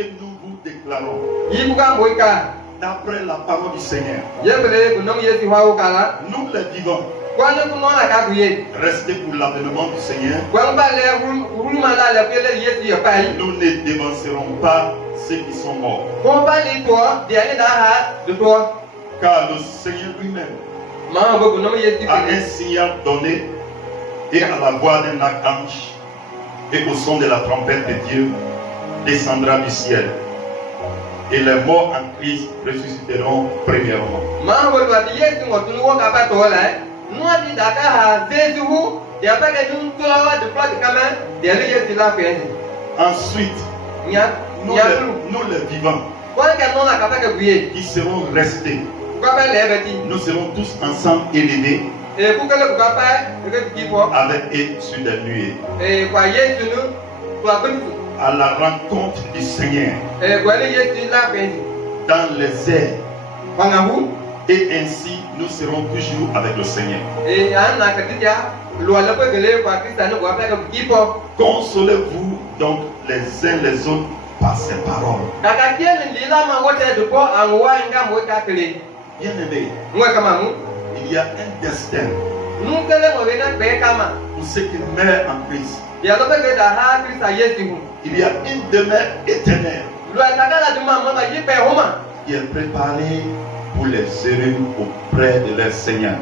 que nous vous déclarons, d'après la parole du Seigneur, nous les vivons. Restez pour l'avènement du Seigneur. Nous ne dévancerons pas ceux qui sont morts. Car le Seigneur lui-même a un signal donné, et à la voix d'un archange et au son de la trompette de Dieu descendra du ciel. Et les morts en Christ ressusciteront premièrement. Ensuite, nous les vivants qui seront restés, nous serons tous ensemble élevés avec eux sur des nuées à la rencontre du Seigneur dans les airs, et ainsi nous serons toujours avec le Seigneur. Consolez-vous donc les uns les autres par ces paroles. Bien-aimés, il y a un destin pour ceux qui meurent en Christ. Il y a une demeure éternelle qui est préparée pour les heureux auprès de leur Seigneur.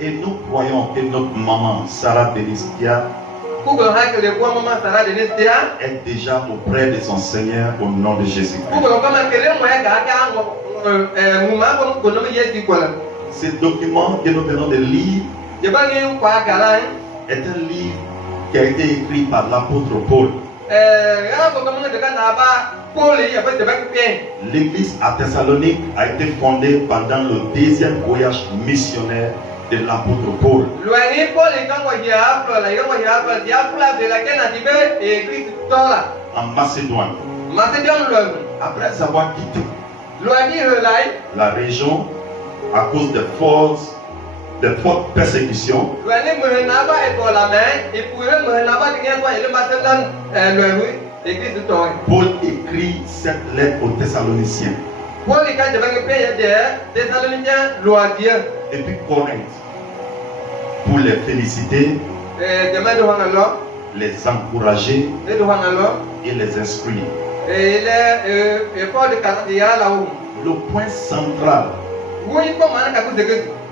Et nous croyons que notre maman Sarah Denistia est déjà auprès de son Seigneur au nom de Jésus-Christ. Ce document que nous venons de lire est un livre qui a été écrit par l'apôtre Paul. L'église à Thessalonique a été fondée pendant le deuxième voyage missionnaire de l'apôtre Paul. En Macédoine. Après avoir quitté la région à cause de fortes persécutions, Paul écrit cette lettre aux Thessaloniciens. Et puis Corinthe, pour les féliciter, les encourager et les instruire. Le point central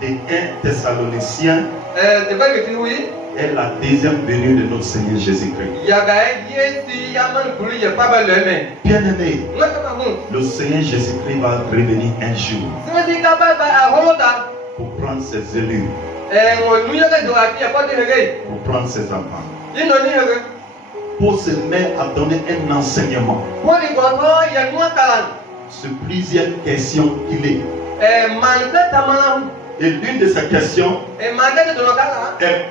des 1 Thessaloniciens est la deuxième venue de notre Seigneur Jésus-Christ. Bien-aimé, le Seigneur Jésus-Christ va revenir un jour pour prendre ses élus, pour prendre ses enfants, pour se mettre à donner un enseignement sur plusieurs questions qu'il est. Et l'une de ces questions est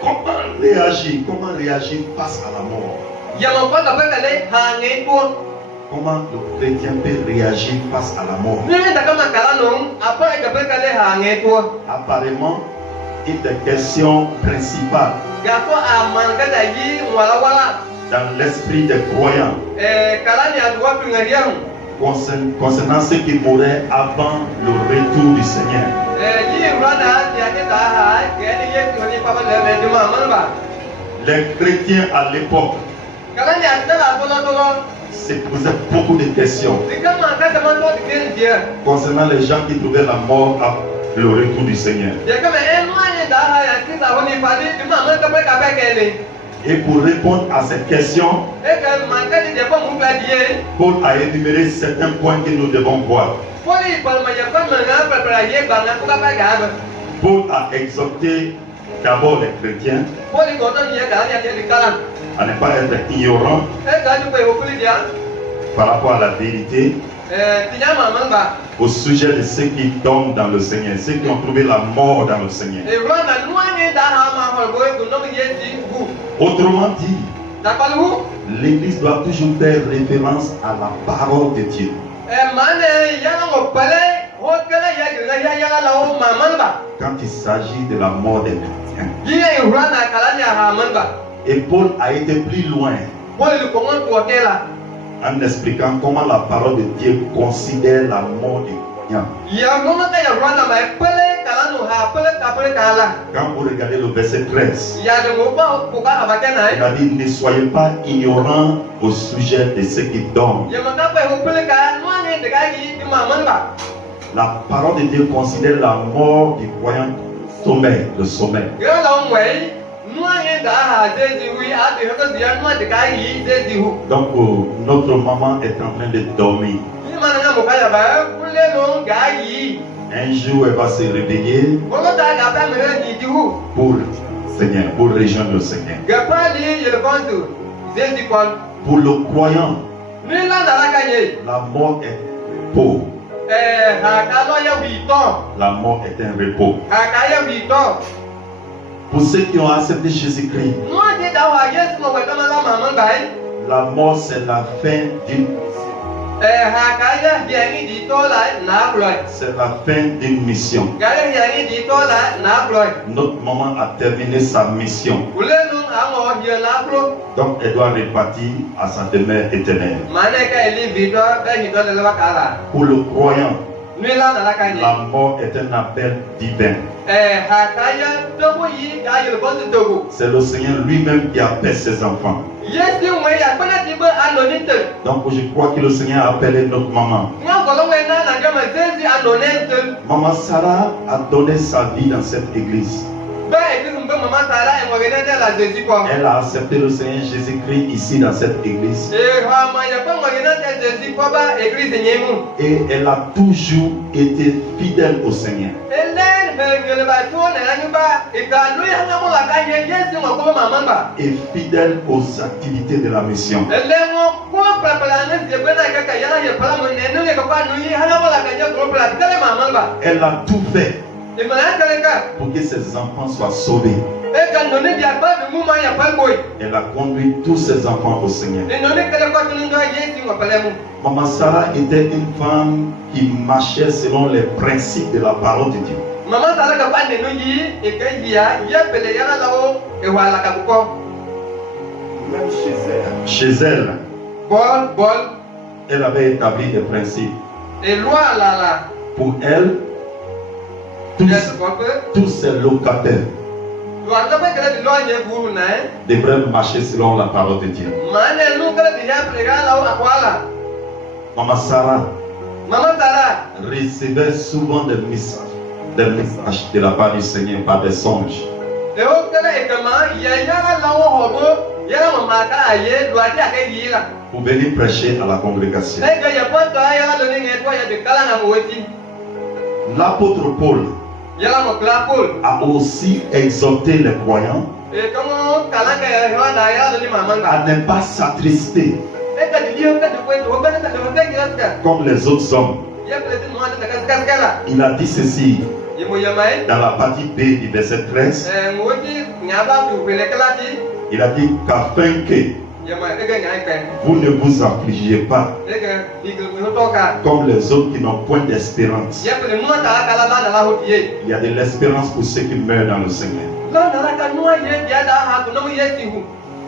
comment réagir face à la mort. Comment le chrétien peut réagir face à la mort. Apparemment, une des questions principales dans l'esprit des croyants concernant ceux qui mourraient avant le retour du Seigneur. Les chrétiens à l'époque se posaient beaucoup de questions concernant les gens qui trouvaient la mort à le retour du Seigneur. Et pour répondre à ces questions, Paul a énuméré certains points que nous devons voir. Paul a exhorté d'abord les chrétiens à ne pas être ignorants par rapport à la vérité au sujet de ceux qui tombent dans le Seigneur, ceux qui ont trouvé la mort dans le Seigneur. Autrement dit, l'Église doit toujours faire référence à la parole de Dieu. Quand il s'agit de la mort des chrétiens. Et Paul a été plus loin en expliquant comment la parole de Dieu considère la mort du croyant. Quand vous regardez le verset 13, il a dit: ne soyez pas ignorants au sujet de ceux qui dorment. La parole de Dieu considère la mort du croyant sommeil, le sommeil. Donc notre maman est en train de dormir. Un jour elle va se réveiller pour le Seigneur, pour rejoindre le Seigneur. Pour le croyant, la mort est repos. La mort est un repos. Pour ceux qui ont accepté Jésus-Christ, la mort c'est la fin d'une mission. Notre maman a terminé sa mission. Donc elle doit repartir à sa demeure éternelle. Pour le croyant, la mort est un appel divin. C'est le Seigneur lui-même qui appelle ses enfants. Donc je crois que le Seigneur a appelé notre maman. Maman Sarah a donné sa vie dans cette église. Elle a accepté le Seigneur Jésus-Christ ici dans cette église. Et elle a toujours été fidèle au Seigneur. Et fidèle aux activités de la mission. Elle a tout fait pour que ses enfants soient sauvés. Elle a conduit tous ses enfants au Seigneur. Maman Sarah était une femme qui marchait selon les principes de la parole de Dieu. Même chez elle, elle avait établi des principes. Pour elle, tous ses locataires devraient marcher selon la parole de Dieu. Maman Sarah recevait souvent des messages de la part du Seigneur par des songes. Pour venir prêcher à la congrégation. L'apôtre Paul a aussi exhorté les croyants à ne pas s'attrister comme les autres hommes. Il a dit ceci dans la partie B du verset 13. Il a dit qu'afin que vous ne vous affligiez pas comme les autres qui n'ont point d'espérance. Il y a de l'espérance pour ceux qui meurent dans le Seigneur.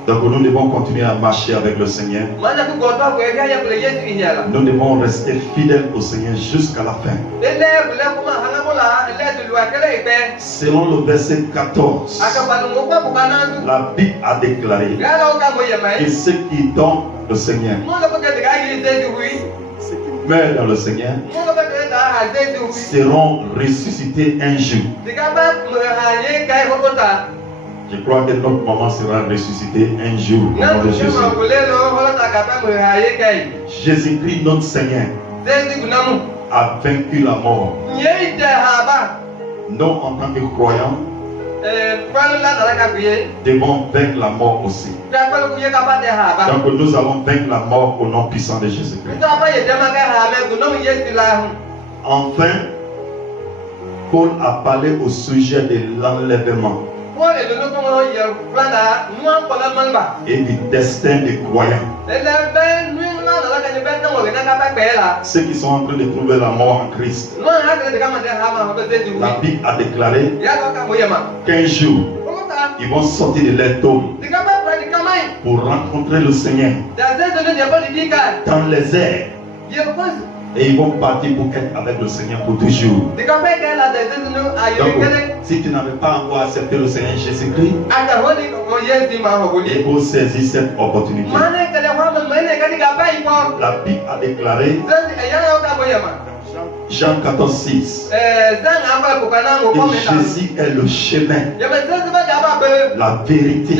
Donc nous devons continuer à marcher avec le Seigneur. Nous devons rester fidèles au Seigneur jusqu'à la fin. Selon le verset 14, la Bible a déclaré que ceux qui tombent le Seigneur, ceux qui meurent dans le Seigneur, seront ressuscités un jour. Je crois que notre maman sera ressuscitée un jour au nom de Jésus. Jésus-Christ, notre Seigneur, a vaincu la mort. Nous, en tant que croyants, devons vaincre la mort aussi. Donc nous allons vaincre la mort au nom puissant de Jésus-Christ. Enfin, Paul a parlé au sujet de l'enlèvement et du destin des croyants. Ceux qui sont en train de trouver la mort en Christ. La Bible a déclaré qu'un jour, ils vont sortir de leur tombe pour rencontrer le Seigneur dans les airs. Et ils vont partir pour être avec le Seigneur pour toujours. Donc, si tu n'avais pas encore accepté le Seigneur Jésus-Christ, il faut saisir cette opportunité. La Bible a déclaré, Jean 14,6, que Jésus est le chemin, la vérité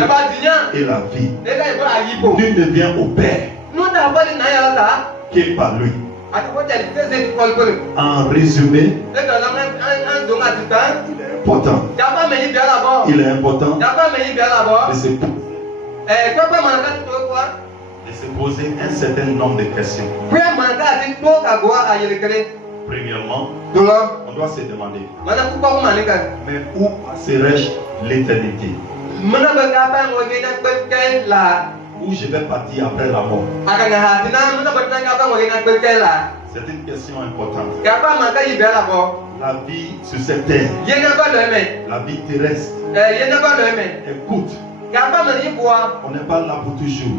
et la vie. Nul ne vient au Père que par lui. En résumé, il est important. Il est important de se poser un certain nombre de questions. Premièrement, on doit se demander, mais où passerai-je l'éternité? Où je vais partir après la mort? C'est une question importante. La vie sur cette terre, la vie terrestre, écoute, on n'est pas là pour toujours.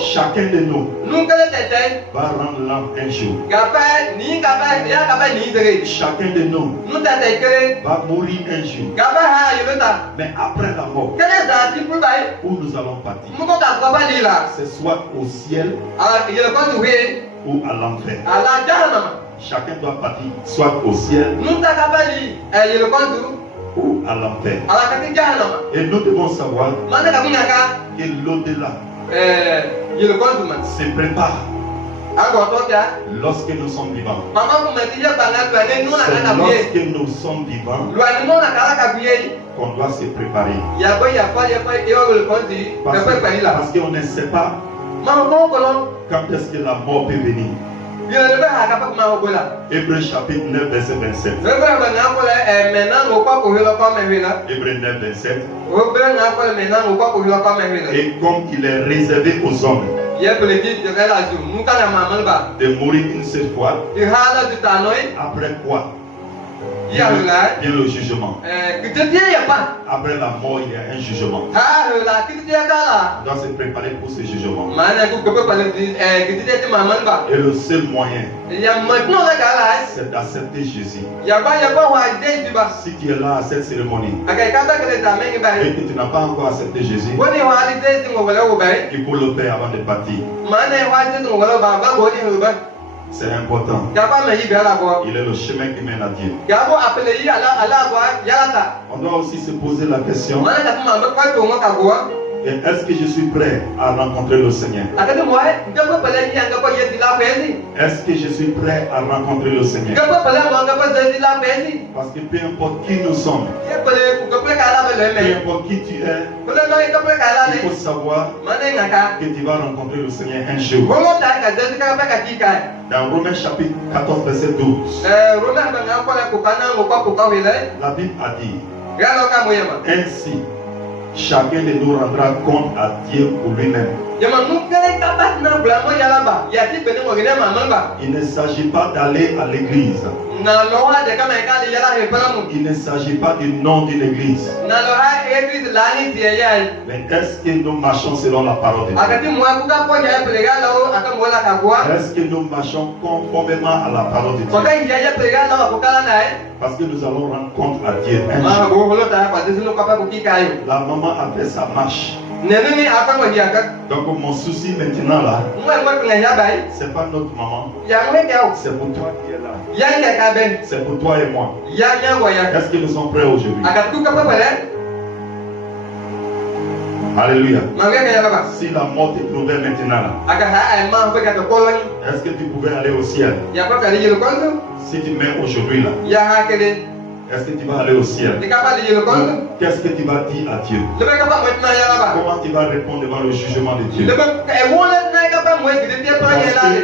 Chacun de nous va rendre l'âme un jour. Chacun de nous va mourir un jour. Mais après la mort, où nous allons partir? C'est soit au ciel ou à l'enfer. Chacun doit partir soit au ciel ou à l'enfer. Et nous devons savoir que l'au-delà se prépare lorsque nous sommes vivants. C'est lorsque nous sommes vivants qu'on doit se préparer. Parce qu'on ne sait pas quand est-ce que la mort peut venir. Hébreux chapitre 9 verset 27. Hébreux 9 27. Et comme il est réservé aux hommes de mourir une seule fois, après quoi vient le jugement. Après la mort, il y a un jugement. On doit se préparer pour ce jugement. Et le seul moyen, c'est d'accepter Jésus. Si tu es là à cette cérémonie et que tu n'as pas encore accepté Jésus, il faut le faire avant de partir. C'est important. Il est le chemin qui mène à Dieu. On doit aussi se poser la question, est-ce que je suis prêt à rencontrer le Seigneur? Est-ce que je suis prêt à rencontrer le Seigneur? Parce que peu importe qui nous sommes, peu importe qui tu es, il faut savoir que tu vas rencontrer le Seigneur un jour. Dans Romains chapitre 14 verset 12, la Bible a dit, ainsi chacun de nous rendra compte à Dieu pour lui-même. Il ne s'agit pas d'aller à l'église. Il ne s'agit pas du nom d'une église. Mais est-ce que nous marchons selon la parole de Dieu? Est-ce que nous marchons conformément à la parole de Dieu? Parce que nous allons rendre compte à Dieu un jour. La maman a fait sa marche. Donc mon souci maintenant là, c'est pas notre maman, c'est pour toi qui es là. C'est pour toi et moi. Est-ce que nous sommes prêts aujourd'hui? Alléluia. Si la mort te trouvait maintenant là, est-ce que tu pouvais aller au ciel? Si tu mets aujourd'hui là, est-ce que tu vas aller au ciel? Qu'est-ce que tu vas dire à Dieu? Comment tu vas répondre devant le jugement de Dieu? Parce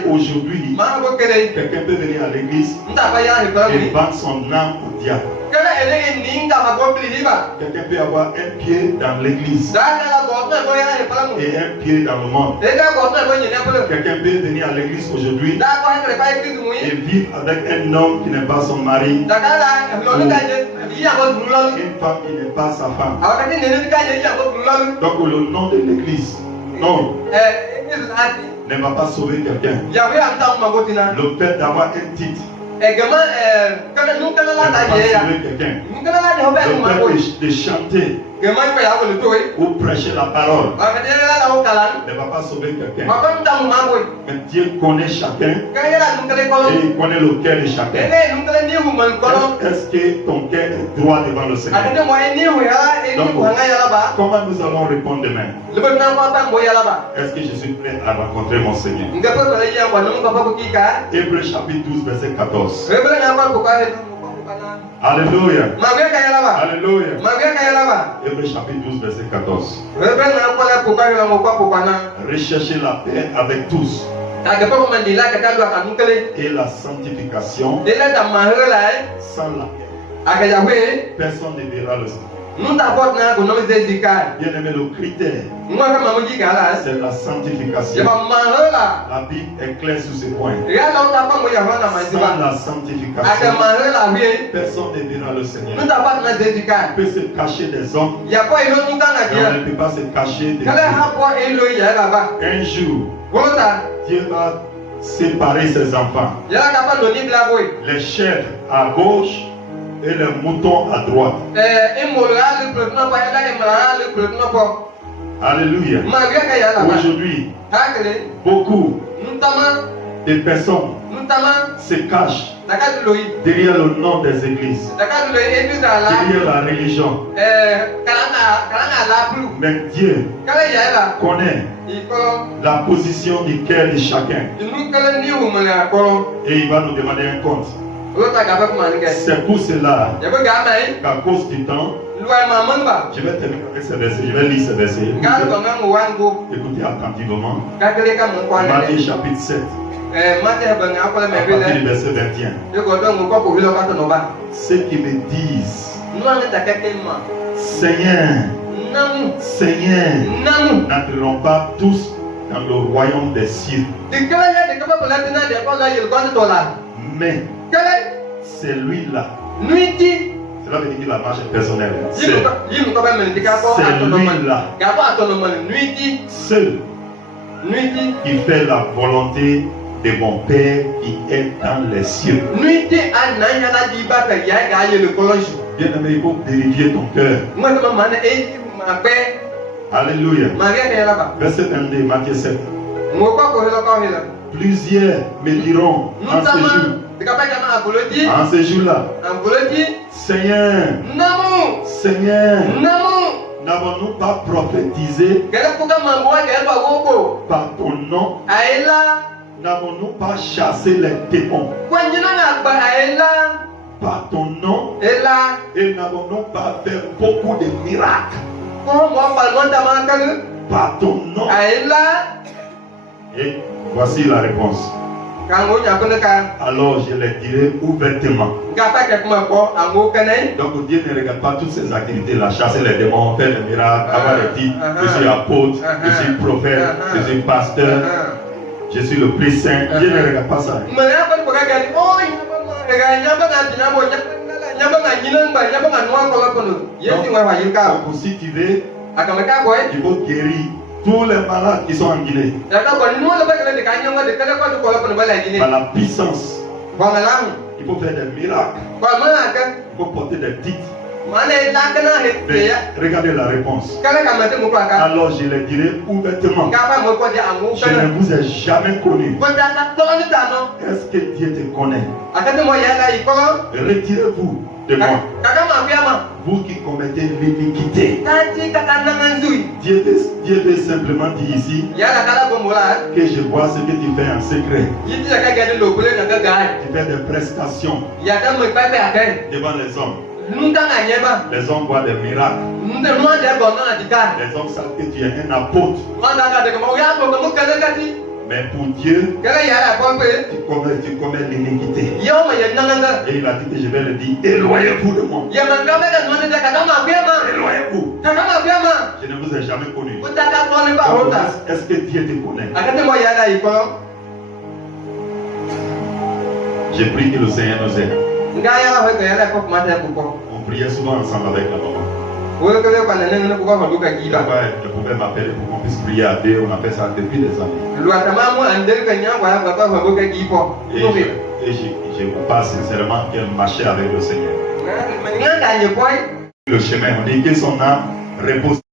qu'aujourd'hui, quelqu'un peut venir à l'église et vendre son âme au diable. Quelqu'un peut avoir un pied dans l'église et un pied dans le monde. Quelqu'un peut venir à l'église aujourd'hui et vivre avec un homme qui n'est pas son mari, une femme qui n'est pas sa femme. Donc le nom de l'église, non, ne va pas sauver quelqu'un. Le fait d'avoir un titre ne va pas sauver quelqu'un. Le fait de chanter ou prêcher la parole ne va pas sauver quelqu'un. Mais Dieu connaît chacun et il connaît le cœur de chacun. Est-ce que ton cœur est droit devant le Seigneur? Donc, comment nous allons répondre demain? Est-ce que je suis prêt à rencontrer mon Seigneur? Hébreux chapitre 12 verset 14. Alléluia. Alléluia. Hébreux chapitre 12 verset 14. Recherchez la paix avec tous et la sanctification, sans laquelle personne ne verra le Seigneur. Bien aimé, le critère, c'est la sanctification. La Bible est claire sur ce point. Sans la sanctification, personne ne verra le Seigneur. On peut se cacher des hommes, mais on ne peut pas se cacher des Dieu. Un jour, Dieu va séparer ses enfants. Les chèvres à gauche et les moutons à droite. Alléluia. Aujourd'hui, beaucoup de personnes se cachent derrière le nom des églises, derrière la religion. Mais Dieu connaît la position du cœur de chacun et il va nous demander un compte. C'est pour cela qu'à cause du temps, je vais terminer avec ces versets, je vais lire ces versets. Écoutez attentivement. Matthieu chapitre 7. À partir du verset 21. Ceux qui me disent Seigneur, Seigneur, n'entreront pas tous dans le royaume des cieux, mais celui-là, cela veut dire que la marche est personnelle. C'est celui-là, seul, qui fait la volonté de mon Père qui est dans les cieux. Bien aimé, il faut vérifier ton cœur. Alléluia. Verset 22, Matthieu 7. Plusieurs me diront en ce jour-là, Seigneur, Seigneur, n'avons-nous pas prophétisé par ton nom? N'avons-nous pas chassé les démons par ton nom? Et n'avons-nous pas fait beaucoup de miracles par ton nom? Et voici la réponse. Alors je les dirai ouvertement. Donc Dieu ne regarde pas toutes ces activités-là, chasser les démons, faire des miracles, avoir des titres. Je suis apôtre, je suis prophète, je suis pasteur, je suis le plus saint. Dieu ne regarde pas ça. Donc si tu veux, il faut guérir tous les malades qui sont en Guinée par la puissance. Il faut faire des miracles. Il faut porter des titres. Mais regardez la réponse. Alors je les dirai ouvertement. Je ne vous ai jamais connu. Est-ce que Dieu te connaît? Retirez-vous de moi, vous qui commettez l'iniquité. Dieu veut simplement dire ici que je vois ce que tu fais en secret. Tu fais des prestations devant les hommes. Les hommes voient des miracles. Les hommes savent que tu es un apôtre. Mais pour Dieu, tu commets l'iniquité. Et il a dit que je vais le dire, éloignez-vous de moi. Éloignez-vous. Je ne vous ai jamais connu. Est-ce que Dieu te connaît? J'ai prié que le Seigneur nous aide. On priait souvent ensemble avec la maman. Elle pouvait m'appeler pour qu'on puisse prier à deux. On a fait ça depuis des années. Et je vous parle sincèrement qu'elle marchait avec le Seigneur. Le chemin, on dit que son âme repose.